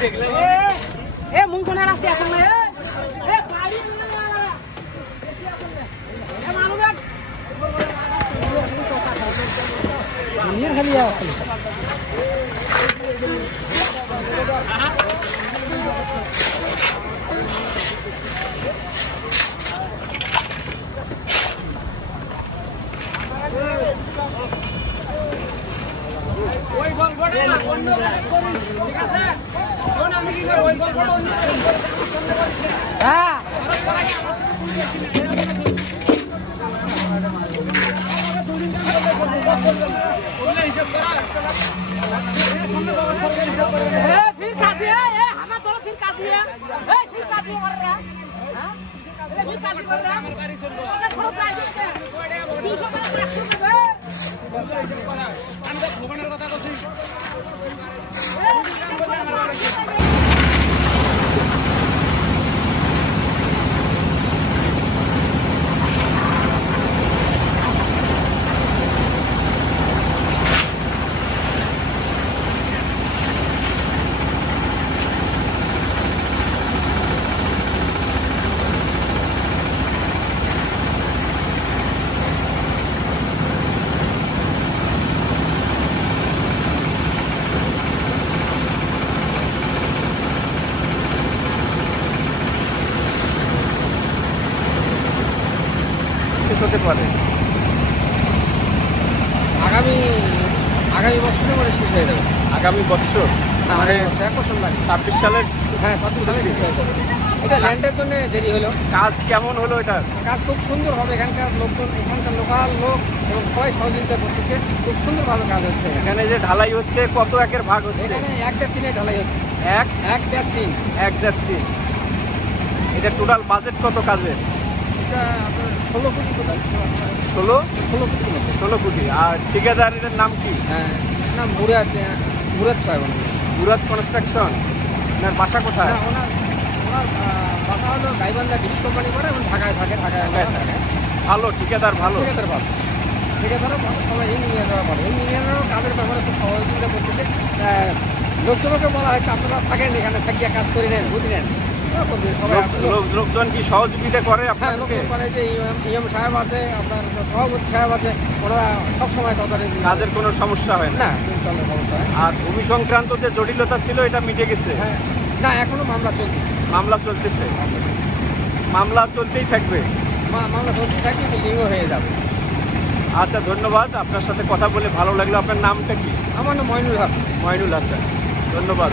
এ মুখ কোনে রাস্তা আছে না এ পাড়ি এ মানুষ নিয়ে খালি আছে ওই গল্পটা না অন্য ঠিক আছে কোন আমি কি করে ওই গল্পটা অন্য হ্যাঁ फिर काजी है ये हमें दोनों फिर काजी है फिर काजी कर रहा है हां फिर काजी कर रहा है थोड़ा चाहिए 200 টাকা 500 টাকা আমি তো ভুবনের কথা বলছি হতে পারে আগামী বছরের মধ্যে শেষ হয়ে যাবে আগামী বছর মানে 1 বছর লাগে 26 সালের হ্যাঁ 26 সালে শেষ হয়ে যাবে এটা ল্যান্ডের জন্য দেরি হলো কাজ কেমন হলো এটা কাজ খুব সুন্দর হবে এখানকার লোকজন এখানকার লোকাল লোক এবং সবাই সহযোগিতা করতেছে খুব সুন্দরভাবে কাজ হচ্ছে এখানে যে ঢালাই হচ্ছে কত একের ভাগ হচ্ছে এখানে 1.3 ঢালাই হচ্ছে 1.3 এটা টোটাল বাজেট কত কাজের এটা আপনার 16 কোটি টোটাল 16 কোটি আর ঠিকাদারের নাম কি হ্যাঁ নাম মুরাদ সাহেব মুরাদ কনস্ট্রাকশন ওনার বাসা কোথায় ওনার বাসা হলো গাইবান্ধা ডিবি কোম্পানি করে এবং ঢাকায় থাকে ভালো ঠিকাদার ভালো ঠিকাদারও ভালো সবাই ইঞ্জিনিয়াররা ভালো ইঞ্জিনিয়াররাও কাজের ব্যাপারে খুব সহযোগিতা করতেছে লোকজনকে বলা হয়েছে আপনারা থাকেন এখানে থাকিয়া কাজ করে নেন বুঝলেন লোকজন কি সহযোগিতা করে আপনাকে বলে যে ইএম সাহেব আছে আপনার সভাপতি সাহেব আছে ওরা সবসময় কাজের কোনো সমস্যা হয় না আর ভূমি সংক্রান্ত যে জটিলতা ছিল এটা মিটে গেছে না এখনো মামলা চলতেছে মামলা চলতেই থাকবে বিল্ডিংও হয়ে যাবে আচ্ছা ধন্যবাদ আপনার সাথে কথা বলে ভালো লাগলো আপনার নামটা কি আমার নাম মইনুল হাসান ধন্যবাদ